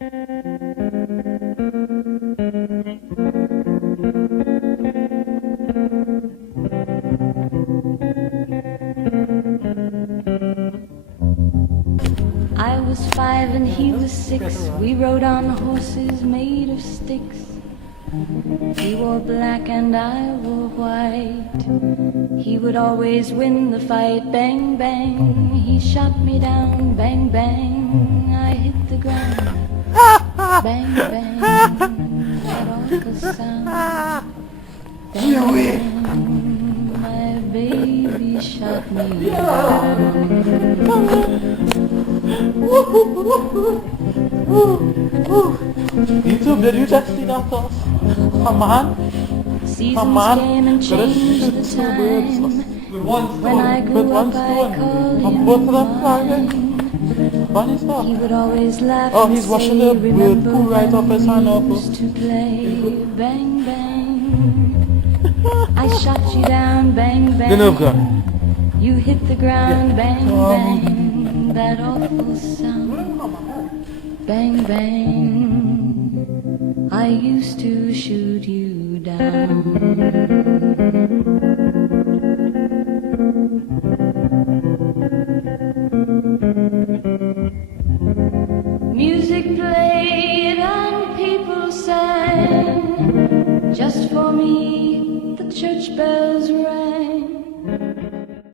I was 5 and he was 6. We rode on horses made of sticks. He wore black and I wore white. He would always win the fight. Bang, bang, he shot me down. Bang, bang, I hit the ground. Bang, bang, that awful sound. Bang, bang, my baby shot me down. YouTube, did you just see that toss? Come on. Come on. Seasons came and changed the time. When I grew up, I called him mine. Funny stuff. He would always laugh Oh, and he's say, washing the remember poo right off his hand when we off. used to play. Bang, bang, I shot you down. Bang, The Nerf gun. bang, you hit the ground. Bang, bang, that awful sound. Bang, bang, I used to shoot you down. Music played and people sang. Just for me, the church bells rang.